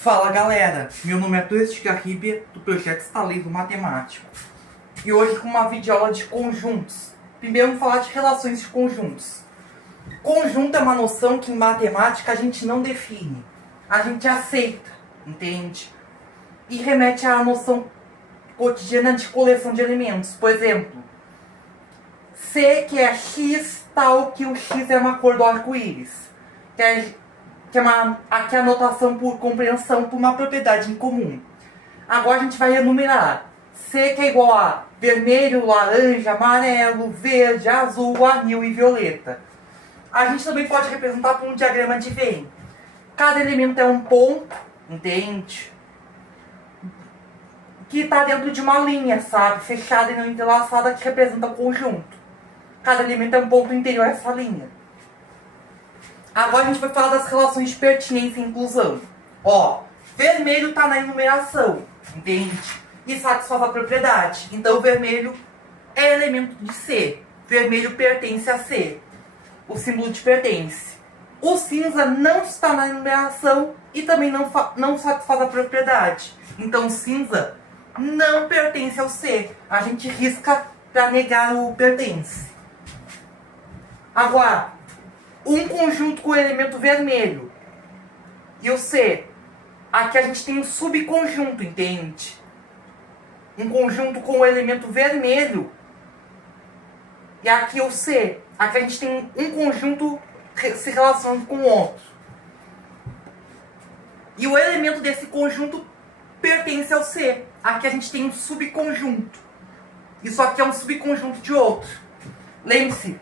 Fala galera, meu nome é Tuestic Garribe, do projeto Estaleiro Matemático. E hoje com uma videoaula de conjuntos. Primeiro vamos falar de relações de conjuntos. Conjunto é uma noção que em matemática a gente não define. A gente aceita, entende? E remete à noção cotidiana de coleção de elementos. Por exemplo, C que é X, tal que o X é uma cor do arco-íris. Que é aqui a anotação por compreensão por uma propriedade em comum. Agora a gente vai enumerar. C que é igual a vermelho, laranja, amarelo, verde, azul, anil e violeta. A gente também pode representar por um diagrama de Venn. Cada elemento é um ponto, entende? Que está dentro de uma linha, sabe? Fechada e não entrelaçada, que representa o conjunto. Cada elemento é um ponto interior a essa linha. Agora a gente vai falar das relações de pertinência e inclusão. Ó, vermelho está na enumeração, entende? E satisfaz a propriedade. Então o vermelho é elemento de C. Vermelho pertence a C. O símbolo de pertence. O cinza não está na enumeração e também não satisfaz a propriedade. Então o cinza não pertence ao C. A gente risca para negar o pertence. Agora, um conjunto com o elemento vermelho e o C. Aqui a gente tem um subconjunto, entende? Um conjunto com o elemento vermelho e aqui o C. Aqui a gente tem um conjunto se relacionando com o outro. E o elemento desse conjunto pertence ao C. Aqui a gente tem um subconjunto. Isso aqui é um subconjunto de outro. Lembre-se,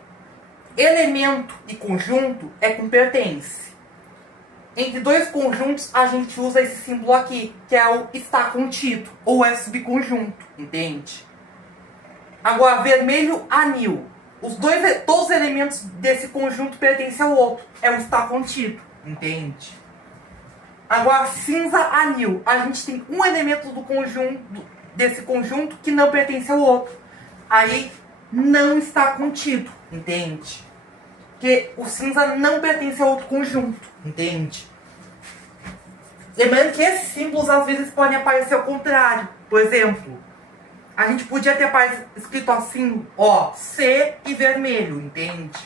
elemento e conjunto é com pertence. Entre dois conjuntos a gente usa esse símbolo aqui, que é o está contido, ou é subconjunto, entende? Agora, vermelho, anil. Todos os elementos desse conjunto pertencem ao outro. É o está contido, entende? Agora, cinza, anil. A gente tem um elemento desse conjunto que não pertence ao outro. Aí, não está contido, entende? Porque o cinza não pertence a outro conjunto, entende? Lembrando que esses símbolos às vezes podem aparecer ao contrário. Por exemplo, a gente podia ter escrito assim, ó, C e vermelho, entende?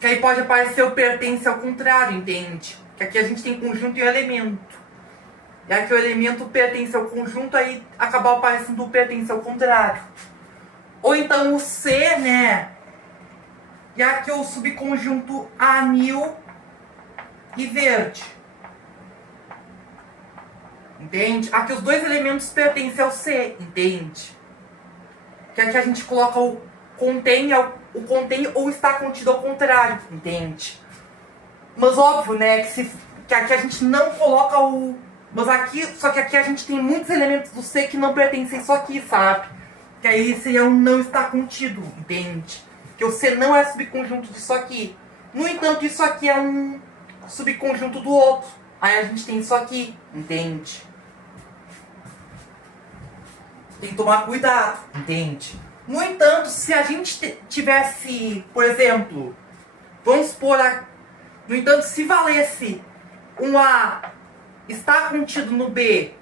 Que aí pode aparecer o pertence ao contrário, entende? Que aqui a gente tem conjunto e elemento. E aqui o elemento pertence ao conjunto, aí acaba aparecendo o pertence ao contrário. Ou então o C, né? E aqui o subconjunto anil e verde. Entende? Aqui os dois elementos pertencem ao C, entende? Que aqui a gente coloca o contém ou está contido ao contrário, entende? Mas óbvio, né? Que aqui a gente não coloca o... Só que aqui a gente tem muitos elementos do C que não pertencem só aqui, sabe? Que aí seria um não está contido, entende? Que o C não é subconjunto disso aqui. No entanto, isso aqui é um subconjunto do outro. Aí a gente tem isso aqui, entende? Tem que tomar cuidado, entende? No entanto, se a gente tivesse, por exemplo, vamos supor, no entanto, se valesse um A está contido no B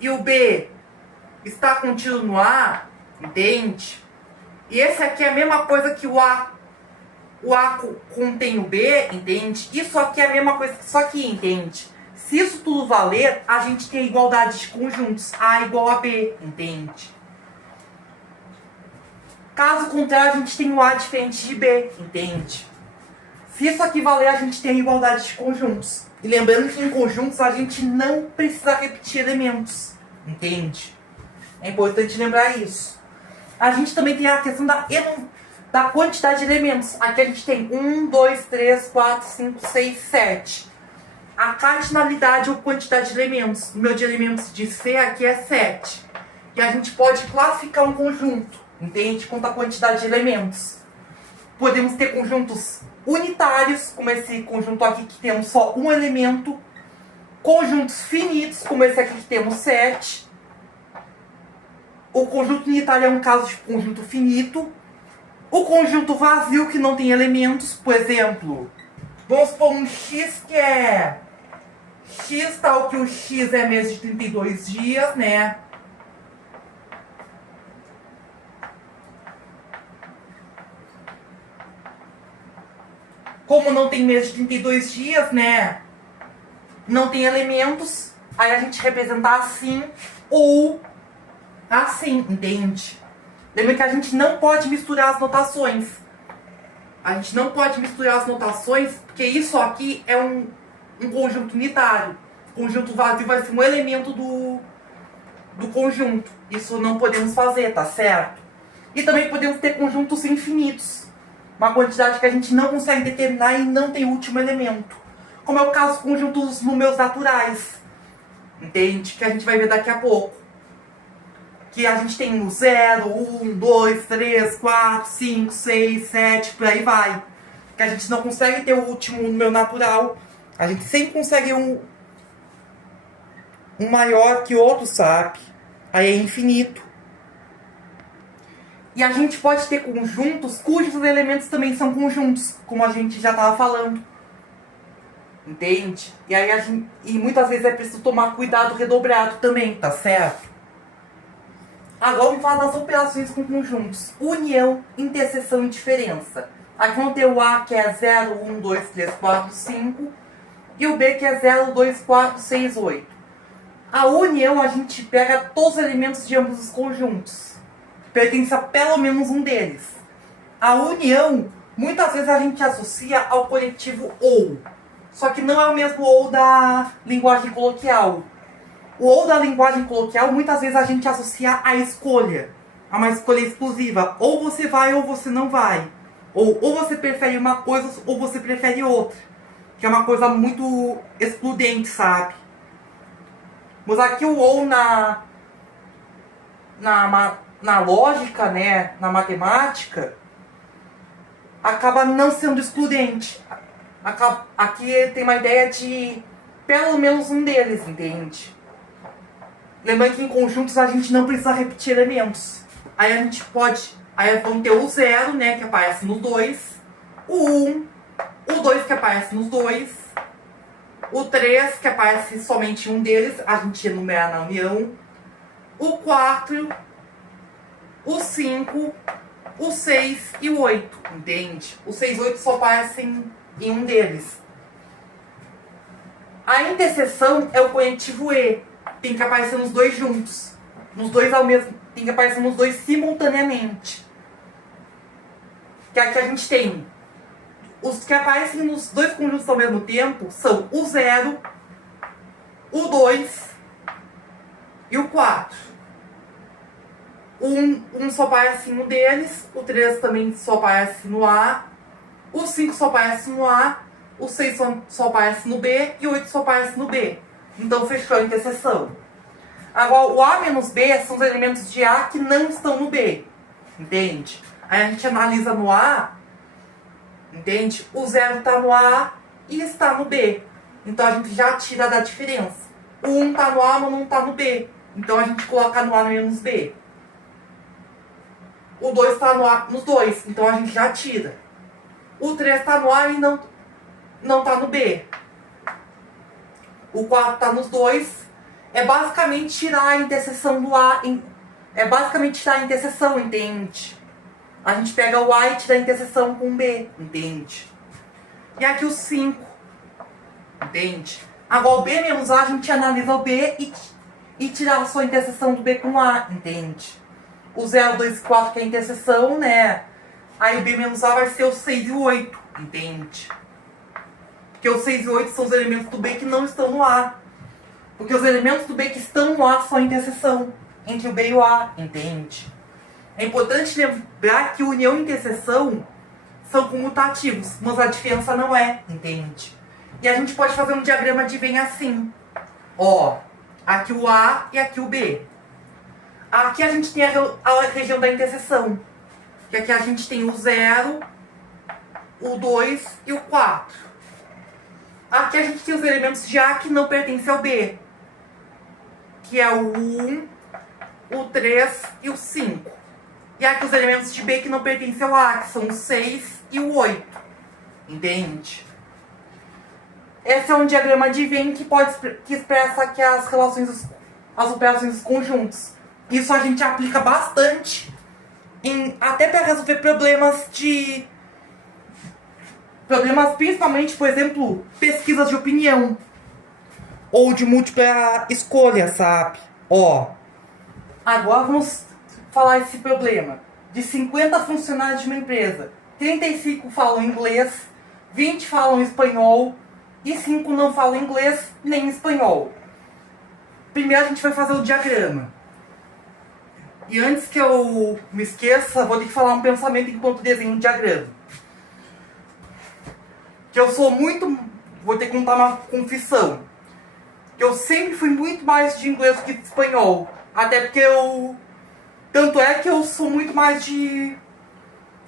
e o B está contido no A, entende? E esse aqui é a mesma coisa que o A contém o B, entende? Isso aqui é a mesma coisa que isso aqui, entende? Se isso tudo valer, a gente tem a igualdade de conjuntos, A igual a B, entende? Caso contrário, a gente tem o A diferente de B, entende? Se isso aqui valer, a gente tem a igualdade de conjuntos. E lembrando que em conjuntos a gente não precisa repetir elementos, entende? É importante lembrar isso. A gente também tem a questão da quantidade de elementos. Aqui a gente tem 1, 2, 3, 4, 5, 6, 7. A cardinalidade ou quantidade de elementos. O meu de elementos de C aqui é 7. E a gente pode classificar um conjunto, entende? Quanto à quantidade de elementos. Podemos ter conjuntos unitários, como esse conjunto aqui que temos só um elemento. Conjuntos finitos, como esse aqui que temos 7. O conjunto unitário é um caso de conjunto finito. O conjunto vazio, que não tem elementos, por exemplo, Vamos supor um X que é X, tal que o X é mês de 32 dias, né? Como não tem mês de 32 dias, né? Não tem elementos, aí a gente representa assim ou assim, entende? Lembra que a gente não pode misturar as notações. A gente não pode misturar as notações, porque isso aqui é um conjunto unitário. O conjunto vazio vai ser um elemento do conjunto. Isso não podemos fazer, tá certo? E também podemos ter conjuntos infinitos. Uma quantidade que a gente não consegue determinar e não tem último elemento. Como é o caso dos conjuntos números naturais. Entende? Que a gente vai ver daqui a pouco. Que a gente tem o 0, 1, 2, 3, 4, 5, 6, 7, por aí vai. Que a gente não consegue ter o último número natural. A gente sempre consegue um maior que outro, sabe? Aí é infinito. E a gente pode ter conjuntos cujos elementos também são conjuntos, como a gente já estava falando. Entende? E aí muitas vezes é preciso tomar cuidado redobrado também, tá certo? Agora vamos falar das operações com conjuntos. União, interseção e diferença. Aqui vamos ter o A, que é 0, 1, 2, 3, 4, 5. E o B, que é 0, 2, 4, 6, 8. A união, a gente pega todos os elementos de ambos os conjuntos. Pertence a pelo menos um deles. A união, muitas vezes a gente associa ao coletivo ou. Só que não é o mesmo ou da linguagem coloquial. O ou da linguagem coloquial, muitas vezes a gente associa à escolha. A uma escolha exclusiva. Ou você vai ou você não vai. Ou você prefere uma coisa ou você prefere outra. Que é uma coisa muito excludente, sabe? Mas aqui o ou na lógica, né? Na matemática, acaba não sendo excludente. Aqui tem uma ideia de pelo menos um deles, entende? Lembrando que em conjuntos a gente não precisa repetir elementos. Aí a gente pode... Aí vamos ter o 0, né, que aparece nos dois. O 1, o 2 que aparece nos dois. O 3 que aparece somente um deles, a gente enumera na união. O 4, o 5, o 6 e o 8, entende? O 6 e o 8 só aparecem em um deles. A interseção é o conectivo E. Tem que aparecer nos dois juntos. Nos dois ao mesmo. Tem que aparecer nos dois simultaneamente. Que aqui a gente tem. Os que aparecem nos dois conjuntos ao mesmo tempo são o 0, o 2 e o 4. O 1 só aparece em um deles. O 3 também só aparece no A. O 5 só aparece no A. O 6 só aparece no B. E o 8 só aparece no B. Então fechou a interseção. Agora o A menos B são os elementos de A que não estão no B. Entende? Aí a gente analisa no A. Entende? O 0 está no A e está no B. Então a gente já tira da diferença. O 1 está no A, mas não está no B. Então a gente coloca no A menos B. O 2 está no A nos dois. Então a gente já tira. O 3 está no A e não está no B. O 4 está nos dois. É basicamente tirar a interseção do A. É basicamente tirar a interseção, entende? A gente pega o A e tira a interseção com o B, entende? E aqui o 5, entende? Agora o B menos A, a gente analisa o B e tira a sua interseção do B com o A, entende? O 0, 2 e 4 que é a interseção, né? Aí o B menos A vai ser o 6 e o 8, entende? Porque o 6 e o 8 são os elementos do B que não estão no A. Porque os elementos do B que estão no A são a interseção entre o B e o A, entende? É importante lembrar que união e interseção são comutativos, mas a diferença não é, entende? E a gente pode fazer um diagrama de Venn assim. Ó, aqui o A e aqui o B. Aqui a gente tem a região da interseção. Que aqui a gente tem o 0, o 2 e o 4. Aqui a gente tem os elementos de A que não pertencem ao B. Que é o 1, o 3 e o 5. E aqui os elementos de B que não pertencem ao A, que são o 6 e o 8. Entende? Esse é um diagrama de Venn que expressa aqui as operações dos conjuntos. Isso a gente aplica bastante até para resolver problemas principalmente, por exemplo, pesquisas de opinião ou de múltipla escolha, sabe? Ó, agora vamos falar esse problema. De 50 funcionários de uma empresa, 35 falam inglês, 20 falam espanhol e 5 não falam inglês nem espanhol. Primeiro a gente vai fazer o diagrama. E antes que eu me esqueça, vou ter que falar um pensamento enquanto desenho o diagrama. Que eu sou muito... Vou ter que contar uma confissão. Que eu sempre fui muito mais de inglês do que de espanhol. Até porque tanto é que eu sou muito mais de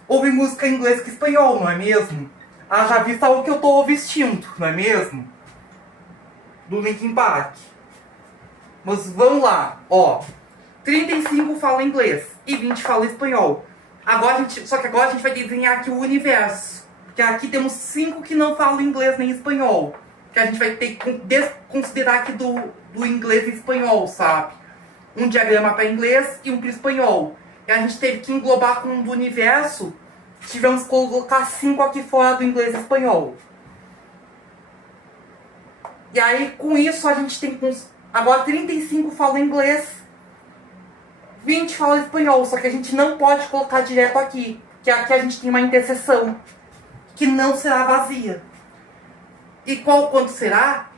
ouvir música em inglês que espanhol, não é mesmo? Já visto o que eu tô vestindo, não é mesmo? Do Linkin Park. Mas vamos lá, ó. 35 falam inglês e 20 falam espanhol. Só que agora a gente vai desenhar aqui o universo. Porque aqui temos 5 que não falam inglês nem espanhol. Que a gente vai ter que desconsiderar aqui do inglês e espanhol, sabe? Um diagrama para inglês e um para espanhol. E a gente teve que englobar com um do universo. Tivemos que colocar 5 aqui fora do inglês e espanhol. E aí, com isso, a gente tem... Agora, 35 falam inglês, 20 falam espanhol. Só que a gente não pode colocar direto aqui. Que aqui a gente tem uma interseção que não será vazia. E quanto será?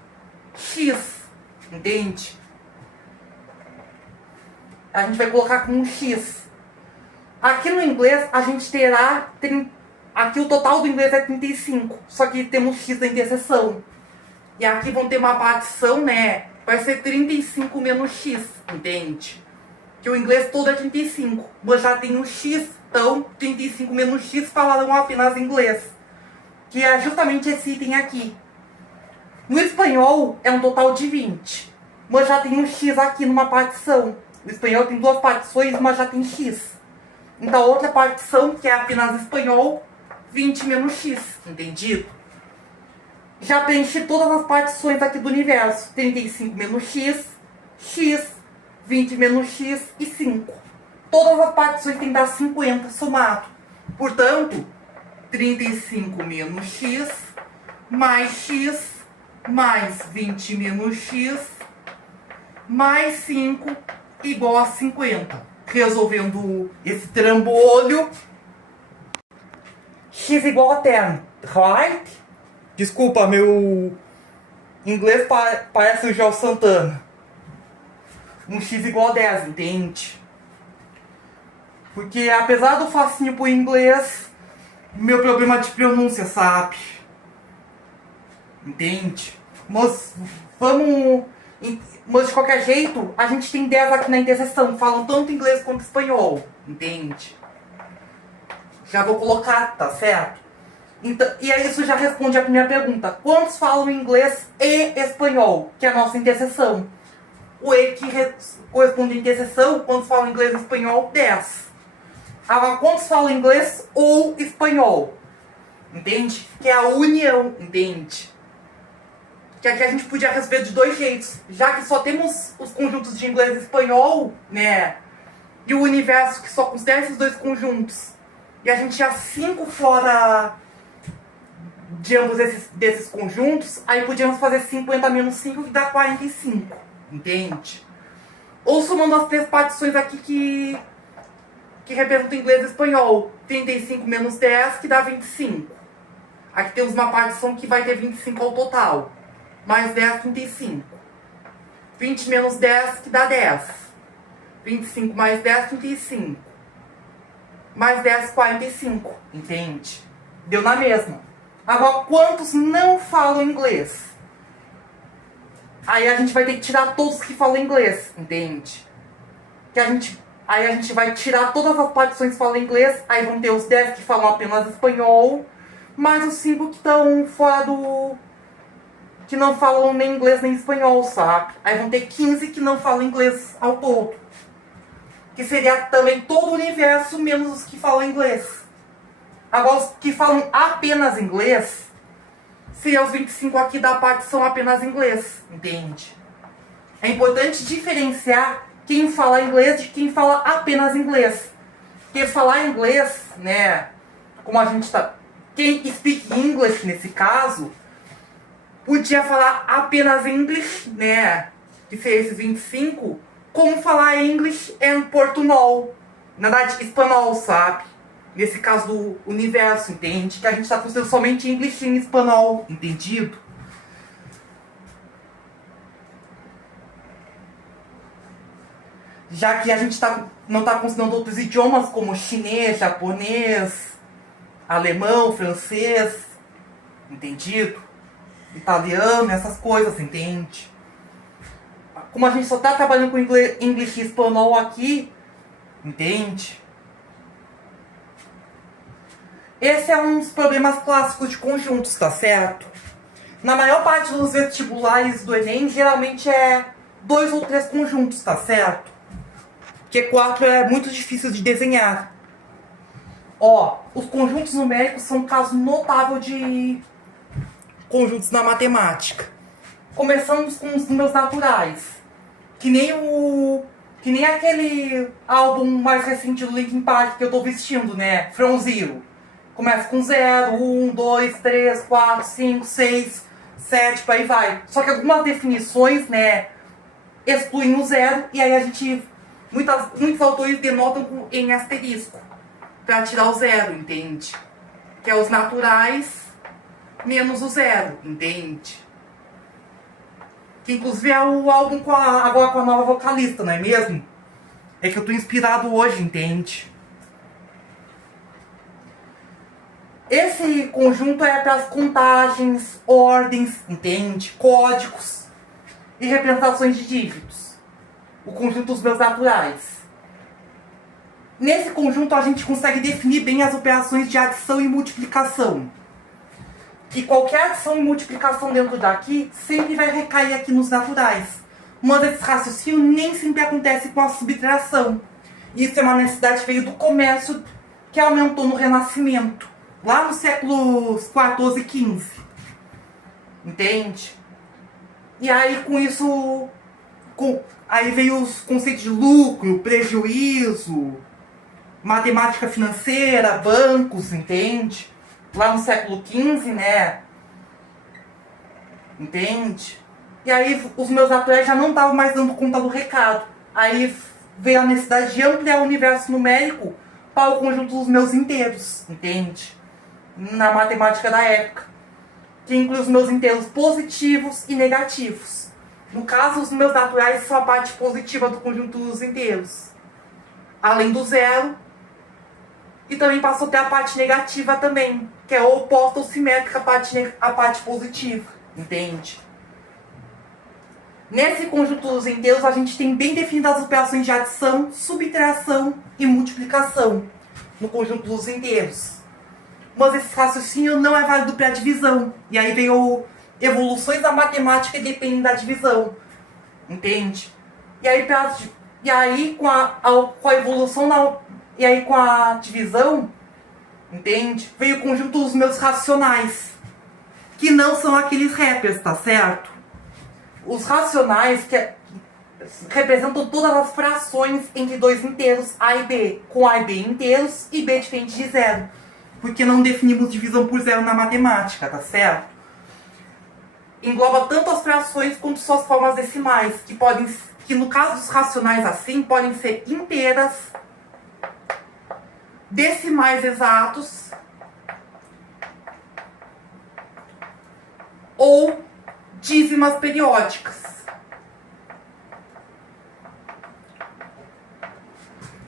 X. Entende? A gente vai colocar com um X. Aqui no inglês, a gente terá... Aqui o total do inglês é 35. Só que temos X da interseção. E aqui vão ter uma partição, né? Vai ser 35 menos X, entende? Que o inglês todo é 35. Mas já tem o X, então 35 menos X falarão apenas inglês. Que é justamente esse item aqui. No espanhol é um total de 20. Mas já tem um X aqui numa partição. O espanhol tem 2 partições, mas já tem X. Então a outra partição, que é apenas espanhol, 20 menos X, entendido? Já preenchi todas as partições aqui do universo. 35 menos X, X, 20 menos X e 5. Todas as partições têm que dar 50 somado. Portanto, 35 menos X, mais 20 menos X, mais 5, igual a 50. Resolvendo esse trambolho, X igual a 10, right? Desculpa, meu inglês parece o João Santana. Um X igual a 10, entende? Porque apesar do facinho pro inglês, meu problema de pronúncia, sabe? Entende? Mas de qualquer jeito, a gente tem 10 aqui na interseção. Falam tanto inglês quanto espanhol. Entende? Já vou colocar, tá certo? Então, e aí isso já responde a primeira pergunta. Quantos falam inglês e espanhol? Que é a nossa interseção. O E que corresponde à interseção, quantos falam inglês e espanhol? 10. Agora, quantos falam inglês ou espanhol? Entende? Que é a união, entende? Que aqui a gente podia resolver de 2 jeitos. Já que só temos os conjuntos de inglês e espanhol, né? E o universo que só considera esses 2 conjuntos. E a gente já 5 fora de ambos desses conjuntos. Aí podíamos fazer 50 menos 5, que dá 45. Entende? Ou somando as 3 partições aqui que representam inglês e espanhol. 35 menos 10, que dá 25. Aqui temos uma partição que vai ter 25 ao total. Mais 10, 35. 20 menos 10, que dá 10. 25 mais 10, 35. Mais 10, 45. Entende? Deu na mesma. Agora, quantos não falam inglês? Aí a gente vai ter que tirar todos que falam inglês. Entende? Aí a gente vai tirar todas as partições que falam inglês. Aí vão ter os 10 que falam apenas espanhol. Mais os 5 que estão fora do... que não falam nem inglês nem espanhol, sabe? Aí vão ter 15 que não falam inglês ao todo. Que seria também todo o universo, menos os que falam inglês. Agora, os que falam apenas inglês, se os 25 aqui da parte são apenas inglês, entende? É importante diferenciar quem fala inglês de quem fala apenas inglês. Porque falar inglês, né, como a gente tá... Quem speak English, nesse caso, podia falar apenas English, né, que seria esses 25, como falar English em portunhol, na verdade, espanhol, sabe? Nesse caso do universo, entende? Que a gente está considerando somente English em espanhol, entendido? Já que a gente não está considerando outros idiomas como chinês, japonês, alemão, francês, entendido? Italiano, essas coisas, entende? Como a gente só está trabalhando com inglês e espanhol aqui, entende? Esse é um dos problemas clássicos de conjuntos, tá certo? Na maior parte dos vestibulares do Enem, geralmente é 2 ou 3 conjuntos, tá certo? Porque 4 é muito difícil de desenhar. Ó, os conjuntos numéricos são um caso notável de conjuntos na matemática. Começamos com os números naturais. Que nem aquele álbum mais recente do Linkin Park que eu tô vestindo, né? From Zero. Começa com 0, 1, 2, 3, 4, 5, 6, 7, por aí vai. Só que algumas definições, né, excluem o 0, e aí a gente... Muitos autores denotam em asterisco para tirar o 0, entende? Que é os naturais menos o 0, entende? Que inclusive é o álbum agora com a nova vocalista, não é mesmo? É que eu tô inspirado hoje, entende? Esse conjunto é para as contagens, ordens, entende? Códigos e representações de dígitos. O conjunto dos meus naturais. Nesse conjunto a gente consegue definir bem as operações de adição e multiplicação. E qualquer adição e multiplicação dentro daqui sempre vai recair aqui nos naturais. Mas esse raciocínio nem sempre acontece com a subtração. Isso é uma necessidade que veio do comércio, que aumentou no Renascimento, lá nos séculos 14 e 15. Entende? E aí com isso... Aí veio os conceitos de lucro, prejuízo, matemática financeira, bancos, entende? Lá no século XV, né? Entende? E aí os meus naturais já não estavam mais dando conta do recado. Aí veio a necessidade de ampliar o universo numérico para o conjunto dos meus inteiros, entende? Na matemática da época. Que inclui os meus inteiros positivos e negativos. No caso, os meus naturais são a parte positiva do conjunto dos inteiros. Além do 0. E também passou a ter a parte negativa também, que é oposta ou simétrica à parte positiva. Entende? Nesse conjunto dos inteiros, a gente tem bem definidas as operações de adição, subtração e multiplicação. No conjunto dos inteiros. Mas esse raciocínio não é válido para a divisão. E aí veio... evoluções da matemática que dependem da divisão, entende? E aí, com a evolução e aí com a divisão, entende? Veio o conjunto dos meus racionais, que não são aqueles rappers, tá certo? Os racionais que representam todas as frações entre 2 inteiros, A e B, com A e B inteiros e B diferente de 0, porque não definimos divisão por 0 na matemática, tá certo? Engloba tanto as frações quanto suas formas decimais, que no caso dos racionais assim, podem ser inteiras, decimais exatos ou dízimas periódicas.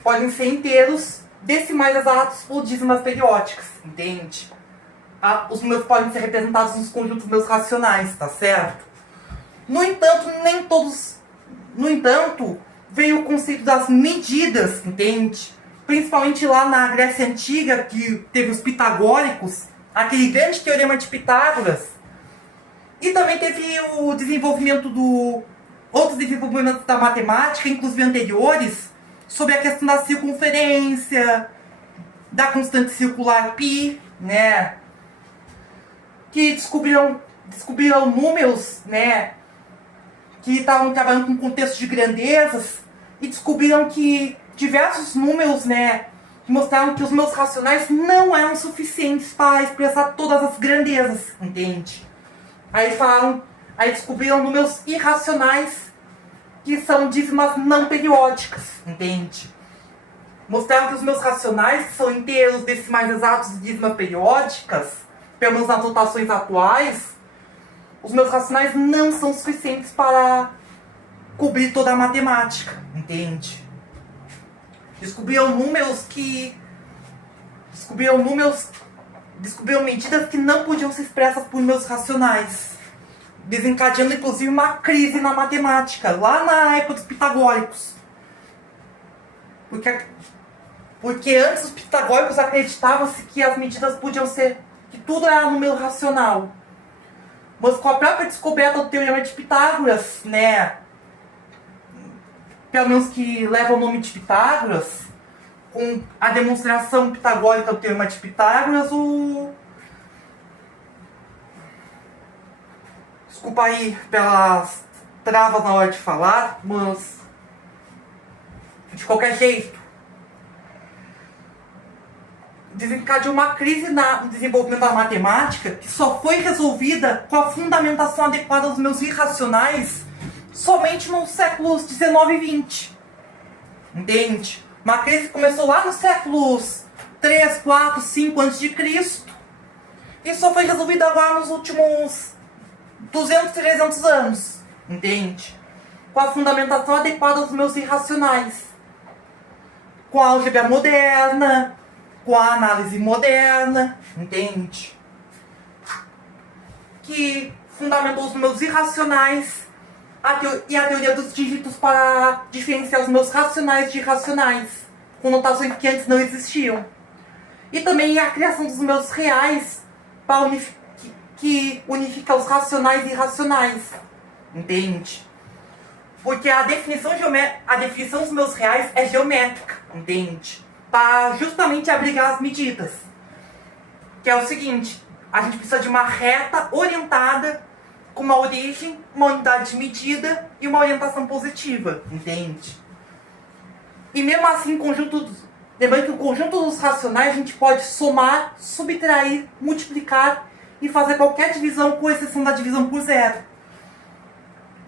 Podem ser inteiros, decimais exatos ou dízimas periódicas, entende? Os números podem ser representados nos conjuntos meus racionais, tá certo? No entanto, veio o conceito das medidas, entende? Principalmente lá na Grécia Antiga, que teve os pitagóricos, aquele grande teorema de Pitágoras. E também teve o desenvolvimento outros desenvolvimentos da matemática, inclusive anteriores, sobre a questão da circunferência, da constante circular π, né? que descobriram números, né, que estavam trabalhando com contexto de grandezas e descobriram que diversos números, né, que mostraram que os meus racionais não eram suficientes para expressar todas as grandezas, entende? Aí descobriram números irracionais que são dízimas não periódicas, entende? Mostraram que os meus racionais, que são inteiros, decimais exatos e dízimas periódicas, pelo menos nas notações atuais, os meus racionais não são suficientes para cobrir toda a matemática, entende? Descobriram medidas que não podiam ser expressas por meus racionais, desencadeando inclusive uma crise na matemática, lá na época dos pitagóricos. Porque antes os pitagóricos acreditavam-se que as medidas podiam ser, que tudo era número racional. Mas com a própria descoberta do Teorema de Pitágoras, né, pelo menos que leva o nome de Pitágoras, com a demonstração pitagórica do Teorema de Pitágoras, desculpa aí pelas travas na hora de falar, mas de qualquer jeito, desencadeou uma crise no desenvolvimento da matemática que só foi resolvida com a fundamentação adequada dos meus irracionais somente nos séculos 19 e 20. Entende? Uma crise que começou lá nos séculos 3, 4, 5 a.C. e só foi resolvida agora nos últimos 200, 300 anos. Entende? Com a fundamentação adequada dos meus irracionais. Com a álgebra moderna, com a análise moderna, entende? Que fundamentou os meus irracionais e a teoria dos dígitos para diferenciar os meus racionais de irracionais, com notações que antes não existiam. E também a criação dos meus reais, para que unifica os racionais e irracionais, entende? Porque a definição dos meus reais é geométrica, entende? Para justamente abrigar as medidas. Que é o seguinte, a gente precisa de uma reta orientada com uma origem, uma unidade de medida e uma orientação positiva, entende? E mesmo assim, lembrando que o conjunto dos racionais a gente pode somar, subtrair, multiplicar e fazer qualquer divisão, com exceção da divisão por zero.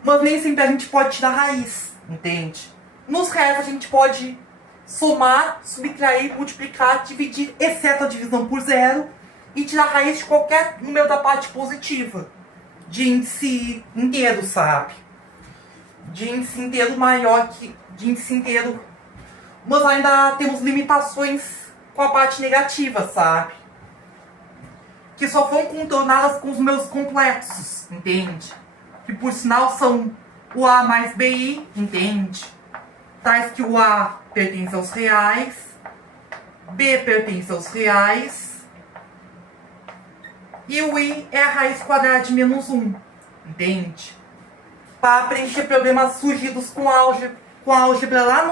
Mas nem sempre a gente pode tirar raiz, entende? Nos reais a gente pode somar, subtrair, multiplicar, dividir, exceto a divisão por zero, e tirar raiz de qualquer número da parte positiva, de índice inteiro, sabe? De índice inteiro maior que de índice inteiro. Mas ainda temos limitações com a parte negativa, sabe? Que só foram contornadas com os meus complexos, entende? Que por sinal são o A mais BI, entende? Tais que o A pertence aos reais, B pertence aos reais, e o I é a raiz quadrada de menos 1, entende? Para preencher problemas surgidos com a álgebra lá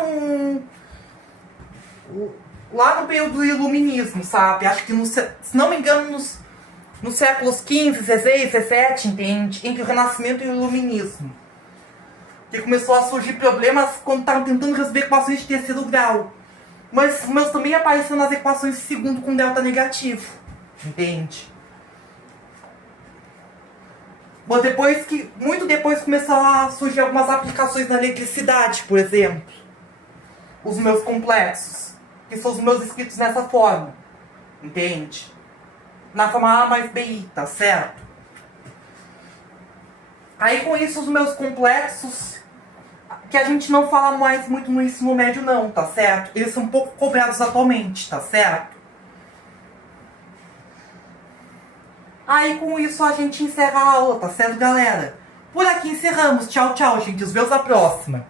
no período do Iluminismo, sabe? Acho que, se não me engano, nos séculos XV, XVI, XVII, entende? Entre o Renascimento e o Iluminismo. Que começou a surgir problemas quando estavam tentando resolver equações de terceiro grau. Mas também apareceram nas equações de segundo com delta negativo. Entende? Mas muito depois começaram a surgir algumas aplicações na eletricidade, por exemplo. Os meus complexos. Que são os meus escritos nessa forma. Entende? Na forma A mais BI, tá certo? Aí com isso os meus complexos, que a gente não fala mais muito no ensino médio não, tá certo? Eles são um pouco cobrados atualmente, tá certo? Aí com isso a gente encerra a aula, tá certo, galera? Por aqui encerramos. Tchau, tchau, gente. Os vemos na próxima.